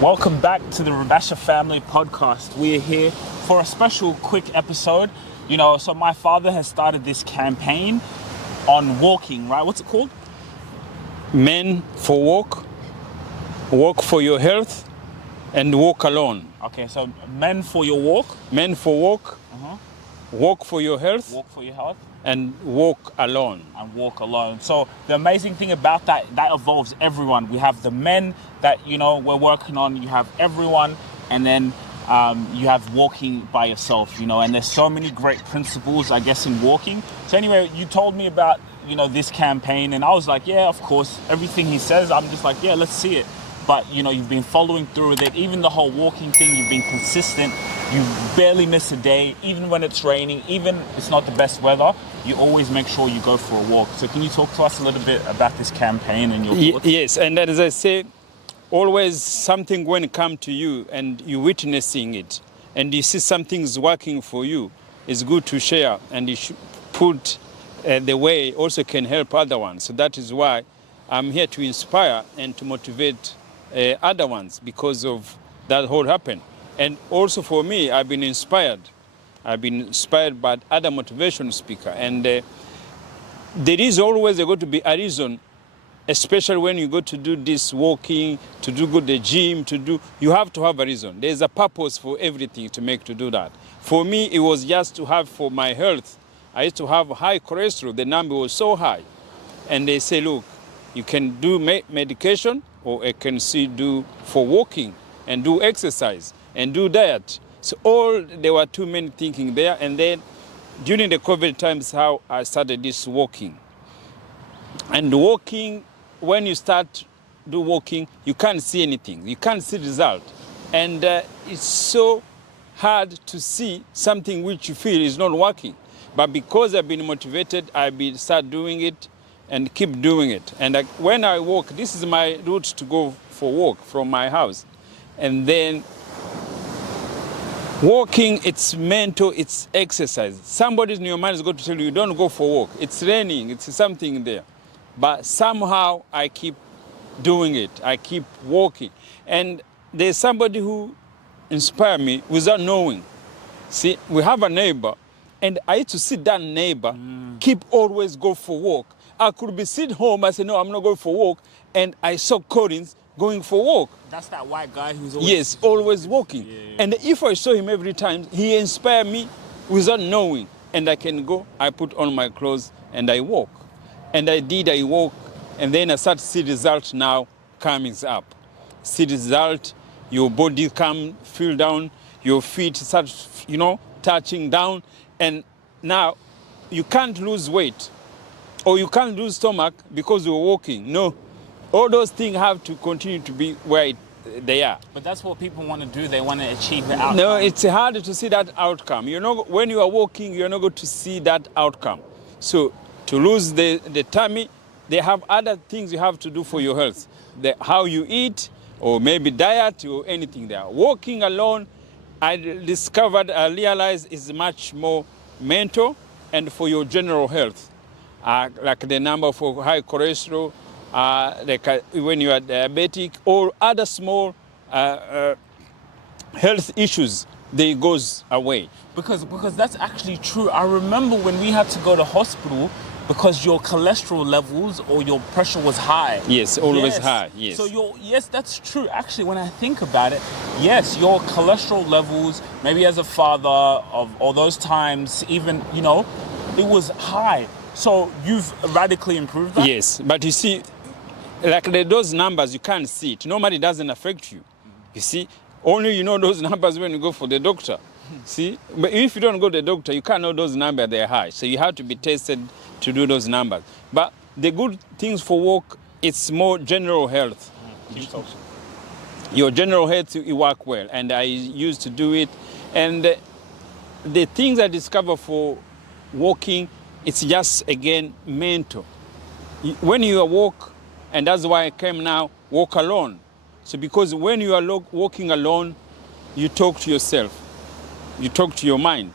Welcome back to the Rubasha Family Podcast. We are here for a special quick episode. So my father has started this campaign on walking, right? What's it called? Men for walk for your health, and walk alone. Okay, so men for your walk. Men for walk for your health, Walk for your health. and walk alone. And walk alone. So the amazing thing about that involves everyone. We have the men that, we're working on. You have everyone. And then you have walking by yourself, and there's so many great principles, I guess, in walking. So anyway, you told me about, this campaign, and I was like, yeah, of course, everything he says, I'm just like, yeah, let's see it. But, you've been following through with it. Even the whole walking thing, you've been consistent. You barely miss a day, even when it's raining, even it's not the best weather, you always make sure you go for a walk. So can you talk to us a little bit about this campaign and your thoughts? Yes, and as I say, always something when it comes to you and you're witnessing it and you see something's working for you, it's good to share, and you should put the way also can help other ones. So that is why I'm here to inspire and to motivate other ones because of that whole happen. And also for me, I've been inspired by other motivational speaker. And there is always going to be a reason, especially when you go to do this walking, to go to the gym, you have to have a reason. There's a purpose for everything to do that. For me, it was just to have for my health. I used to have high cholesterol. The number was so high. And they say, look, you can do medication, or I can do for walking and do exercise and do diet. So there were too many thinking there. And then during the COVID times, how I started this walking. And walking, when you start do walking, you can't see anything. You can't see result. And it's so hard to see something which you feel is not working. But because I've been motivated, start doing it and keep doing it. And when I walk, this is my route to go for walk from my house. And then walking, it's mental, it's exercise. Somebody in your mind is going to tell you, don't go for walk. It's raining, it's something there. But somehow I keep doing it. I keep walking. And there's somebody who inspired me without knowing. See, we have a neighbor, and I used to see that neighbor keep always go for walk. I could be sit home, I said, no, I'm not going for walk. And I saw Collins going for walk. That's that white guy who's always... Yes, always walking. Yeah. And if I saw him every time, he inspired me without knowing. And I can go, I put on my clothes, and I walk. And I walk, and then I start to see result now coming up. See result, your body feel down, your feet start, touching down. And now you can't lose weight, or you can't lose stomach because you're walking. No, all those things have to continue to be where they are. But that's what people want to do. They want to achieve the outcome. No, it's hard to see that outcome. When you are walking, you're not going to see that outcome. So to lose the tummy, they have other things you have to do for your health. How you eat, or maybe diet, or anything there. Walking alone, I realized is much more mental and for your general health. Like the number for high cholesterol, when you are diabetic, or other small health issues, they goes away. Because that's actually true. I remember when we had to go to hospital because your cholesterol levels or your pressure was high. Yes, always high, yes. So yes, that's true. Actually, when I think about it, yes, your cholesterol levels, maybe as a father of all those times, even, it was high. So you've radically improved that? Yes, but you see, like those numbers, you can't see it. Normally it doesn't affect you. You see, only those numbers when you go for the doctor. See, but if you don't go to the doctor, you can't know those numbers, they're high. So you have to be tested to do those numbers. But the good things for walk, it's more general health. Your general health, you work well. And I used to do it. And the things I discover for walking, it's just, again, mental. When you walk, and that's why I came now, walk alone. So because when you are walking alone, you talk to yourself. You talk to your mind.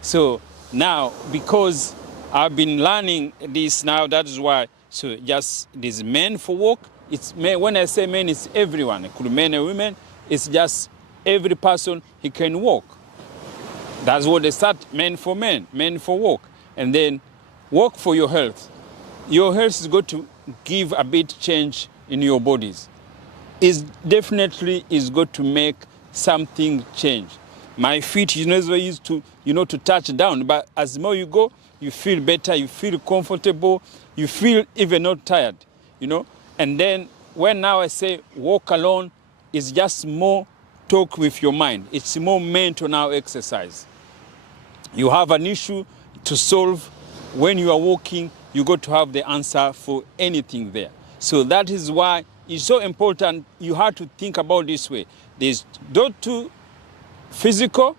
So now, because I've been learning this now, that is why, so just this men for walk, it's men, when I say men, it's everyone. It could be men and women, It's just every person, he can walk. That's what they start, men for walk. And then work for your health. Your health is going to give a bit change in your bodies. It definitely is going to make something change. My feet, never used to, to touch down, but as more you go, you feel better, you feel comfortable, you feel even not tired, And then when now I say walk alone, it's just more talk with your mind. It's more mental now exercise. You have an issue to solve. When you are walking, you got to have the answer for anything there. So that is why it's so important. You have to think about this way. There's those two physical,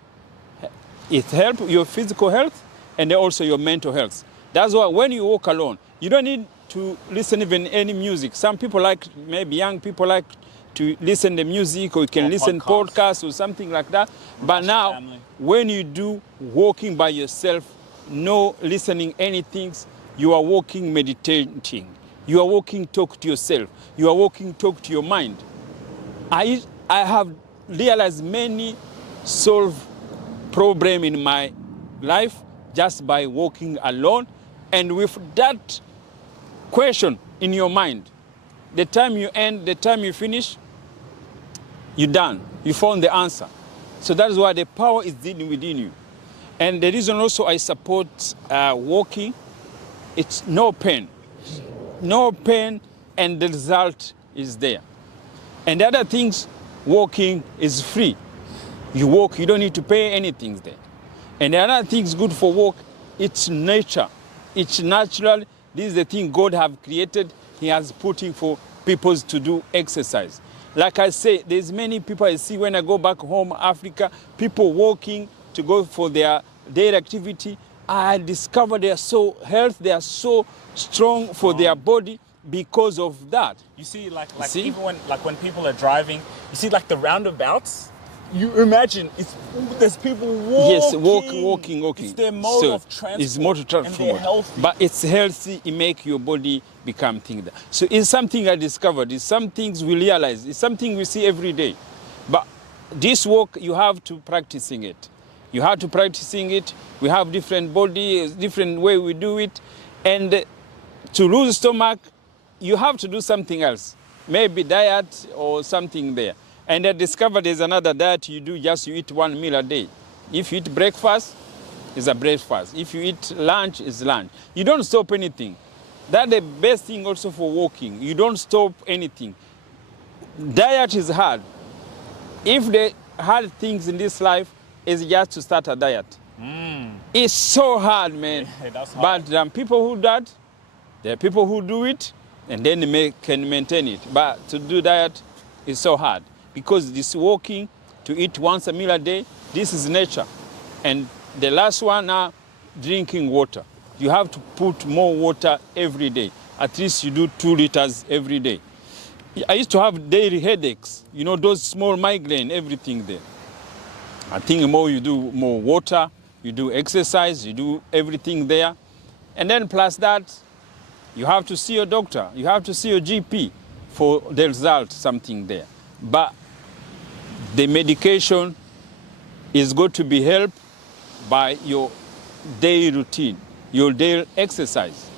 it helps your physical health and also your mental health. That's why when you walk alone, you don't need to listen even any music. Some people like, maybe young people like to listen to music, or you can listen podcasts or something like that. But now, when you do walking by yourself, no listening anything, you are walking meditating. You are walking talk to yourself. You are walking talk to your mind. I have realized many solve problem in my life just by walking alone, and with that question in your mind, the time you end, the time you finish, you're done. You found the answer. So that's why the power is within you. And the reason also I support walking, it's no pain. No pain, and the result is there. And the other things, walking is free. You walk, you don't need to pay anything there. And the other things good for walk, it's nature. It's natural. This is the thing God have created. He has put in for people to do exercise. Like I say, there's many people I see when I go back home, Africa, people walking to go for their daily activity. I discover they are so healthy, they are so strong for their body because of that. You see, even when people are driving, you see like the roundabouts. You imagine there's people walking. Yes, walking. It's their mode of transport. It's mode of transport. And they're healthy. But it's healthy. It make your body become thing. So it's something I discovered. It's some things we realize. It's something we see every day. But this walk, you have to practicing it. You have to practicing it. We have different body, different way we do it. And to lose stomach, you have to do something else. Maybe diet or something there. And I discovered there's another diet you do, just you eat one meal a day. If you eat breakfast, it's a breakfast. If you eat lunch, it's lunch. You don't stop anything. That's the best thing also for walking. You don't stop anything. Diet is hard. If the hard things in this life is just to start a diet. It's so hard, man. That's hard. But there are people who do that. There are people who do it, and then they can maintain it. But to do diet is so hard. Because this walking, to eat once a meal a day, this is nature. And the last one now, drinking water. You have to put more water every day. At least you do 2 liters every day. I used to have daily headaches, those small migraine, everything there. I think more you do more water, you do exercise, you do everything there. And then plus that, you have to see your doctor. You have to see your GP for the result, something there. But the medication is going to be helped by your daily routine, your daily exercise.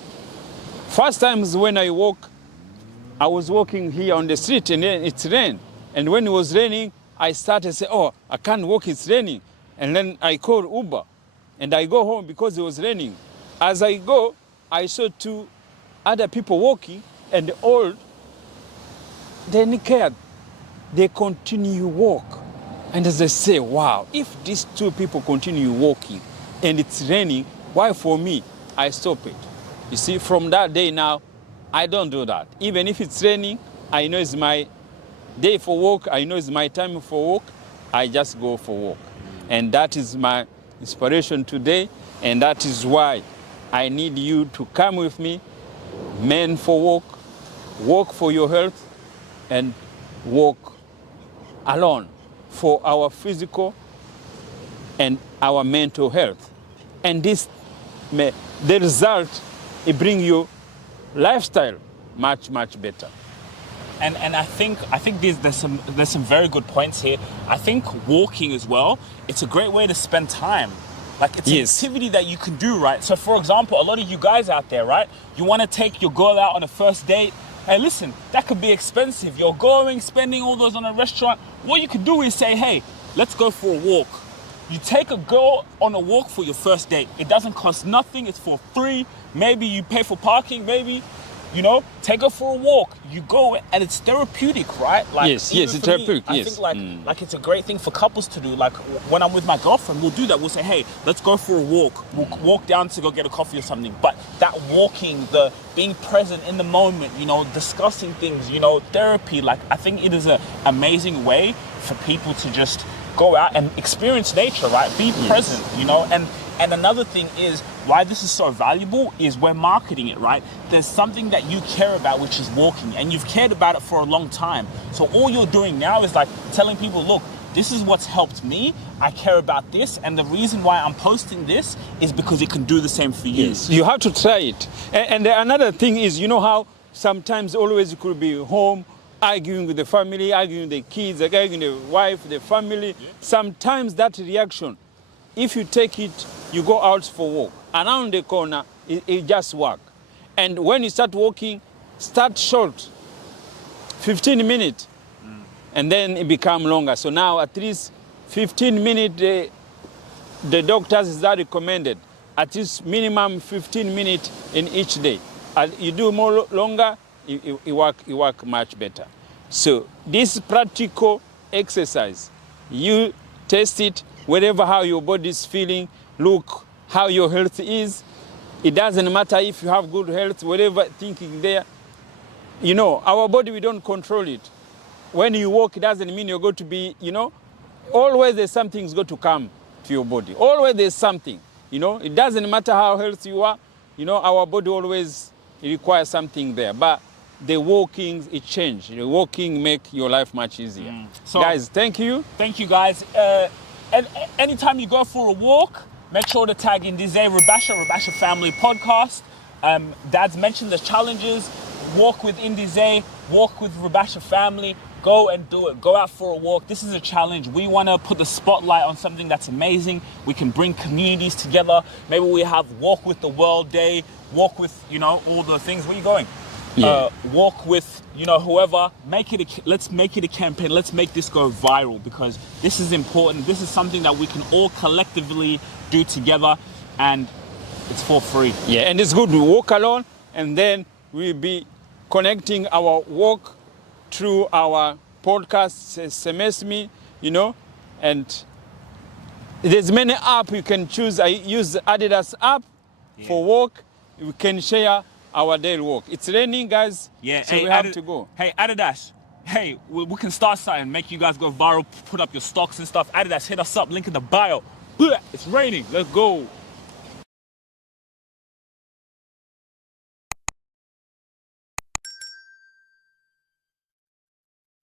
First times when I walk, I was walking here on the street and then it's rain. And when it was raining, I started to say, I can't walk, it's raining. And then I called Uber and I go home because it was raining. As I go, I saw 2 other people walking, and all, they didn't care. They continue walk. And as I say, wow, if these 2 people continue walking and it's raining, why for me? I stop it. You see, from that day now, I don't do that. Even if it's raining, I know it's my day for walk. I know it's my time for walk. I just go for walk. And that is my inspiration today. And that is why I need you to come with me, men for walk for your health, and walk alone for our physical and our mental health. And this, the result, it brings you lifestyle much, much better. And I think there's some very good points here. I think walking as well, it's a great way to spend time. Like, it's an activity that you can do, right? So for example, a lot of you guys out there, right? You want to take your girl out on a first date. Hey, listen, that could be expensive. You're going, spending all those on a restaurant. What you could do is say, hey, let's go for a walk. You take a girl on a walk for your first date. It doesn't cost nothing. It's for free. Maybe you pay for parking. Maybe, take her for a walk. You go, and it's therapeutic, right? Like, yes, it's therapeutic. I think like it's a great thing for couples to do. Like, when I'm with my girlfriend, we'll do that. We'll say, hey, let's go for a walk. We'll walk down to go get a coffee or something. But that walking, the being present in the moment, discussing things, therapy. Like, I think it is an amazing way for people to just go out and experience nature, right? Be present, And another thing is why this is so valuable is we're marketing it, right? There's something that you care about, which is walking, and you've cared about it for a long time. So all you're doing now is like telling people, look, this is what's helped me. I care about this, and the reason why I'm posting this is because it can do the same for you. Yes, you have to try it. And another thing is, how sometimes always you could be home, arguing with the family, arguing with the kids, arguing with the wife, the family. Yeah. Sometimes that reaction, if you take it, you go out for walk. Around the corner, it just works. And when you start walking, start short, 15 minutes, and then it becomes longer. So now at least 15 minutes, the doctors is that recommended. At least minimum 15 minutes in each day. You do more longer, it work much better. So this practical exercise, you test it wherever how your body is feeling, look how your health is. It doesn't matter if you have good health, whatever thinking there. Our body, we don't control it. When you walk, it doesn't mean you're going to be, always there's something's going to come to your body. Always there's something, It doesn't matter how healthy you are, our body always requires something there. But the walking, it changed. The walking make your life much easier. So, guys, thank you. Thank you, guys. And anytime you go for a walk, make sure to tag in Ndzieye Rubasha Family Podcast. Dad's mentioned the challenges. Walk with Ndzieye, walk with Rubasha Family. Go and do it. Go out for a walk. This is a challenge. We want to put the spotlight on something that's amazing. We can bring communities together. Maybe we have Walk with the World Day. Walk with, all the things. Where are you going? Yeah. Walk with, whoever. Let's make it a campaign. Let's make this go viral because this is important. This is something that we can all collectively do together, and it's for free. Yeah, and it's good. We walk alone, and then we'll be connecting our walk through our podcast, SMS.me, and there's many apps you can choose. I use Adidas app for walk. We can share our daily walk. It's raining, guys. Yeah, so we have to go. Hey, Adidas. Hey, we can start something, make you guys go viral, put up your stocks and stuff. Adidas, hit us up, link in the bio. It's raining. Let's go.